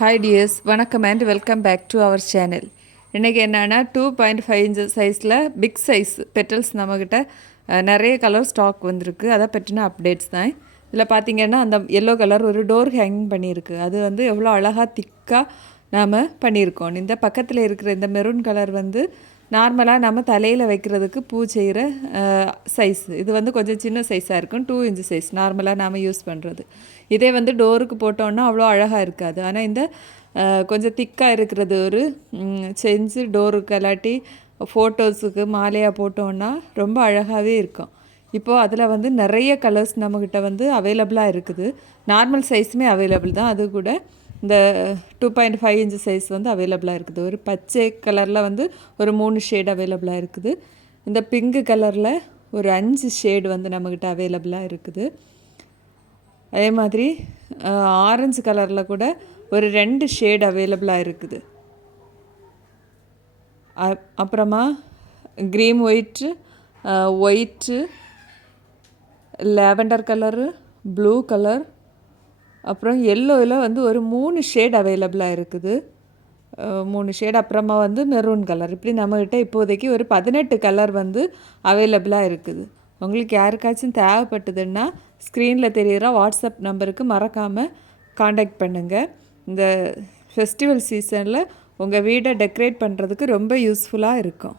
Hi dears, வணக்கம் and welcome back to our channel. இன்றைக்கி என்னென்னா 2.5 இன்ச் சைஸில் பிக் சைஸ் பெட்டல்ஸ் நம்மக்கிட்ட நிறைய கலர் ஸ்டாக் வந்திருக்கு. அதை பற்றின அப்டேட்ஸ் தான். இதில் பார்த்திங்கன்னா அந்த எல்லோ கலர் ஒரு டோர் ஹேங்கிங் பண்ணியிருக்கு. அது வந்து எவ்வளோ அழகாக திக்காக நாம் பண்ணியிருக்கோம். இந்த பக்கத்தில் இருக்கிற இந்த மெரூன் கலர் வந்து நார்மலாக நம்ம தலையில் வைக்கிறதுக்கு பூ செய்கிற சைஸ். இது வந்து கொஞ்சம் சின்ன சைஸாக இருக்கும், 2 இன்ச் சைஸ் நார்மலாக நாம் யூஸ் பண்ணுறது. இதே வந்து டோருக்கு போட்டோன்னா அவ்வளோ அழகாக இருக்காது. ஆனால் இந்த கொஞ்சம் திக்காக இருக்கிறது ஒரு செஞ்சு டோருக்கு இல்லாட்டி ஃபோட்டோஸுக்கு மாலையாக போட்டோன்னா ரொம்ப அழகாகவே இருக்கும். இப்போது அதில் வந்து நிறைய கலர்ஸ் நம்மக்கிட்ட வந்து அவைலபிளாக இருக்குது. நார்மல் சைஸுமே அவைலபிள் தான். அது கூட இந்த 2.5 இன்ச் சைஸ் வந்து அவைலபிளாக இருக்குது. ஒரு பச்சை கலரில் வந்து ஒரு 3 ஷேட் அவைலபிளாக இருக்குது. இந்த பிங்க் கலரில் ஒரு 5 ஷேடு வந்து நம்மக்கிட்ட அவைலபிளாக இருக்குது. அதே மாதிரி ஆரஞ்சு கலரில் கூட ஒரு 2 ஷேட் அவைலபிளாக இருக்குது. அப்புறமா green white, lavender colour, blue colour, அப்புறம் எல்லோவில் வந்து ஒரு 3 ஷேட் அவைலபிளாக இருக்குது. 3 ஷேட், அப்புறமா வந்து மெரூன் கலர். இப்படி நம்மக்கிட்ட இப்போதைக்கு ஒரு 18 கலர் வந்து அவைலபிளாக இருக்குது. உங்களுக்கு யாருக்காச்சும் தேவைப்பட்டதுன்னா ஸ்க்ரீனில் தெரிகிற வாட்ஸ்அப் நம்பருக்கு மறக்காமல் காண்டாக்ட் பண்ணுங்கள். இந்த ஃபெஸ்டிவல் சீசனில் உங்கள் வீடை டெக்கரேட் பண்ணுறதுக்கு ரொம்ப யூஸ்ஃபுல்லாக இருக்கும்.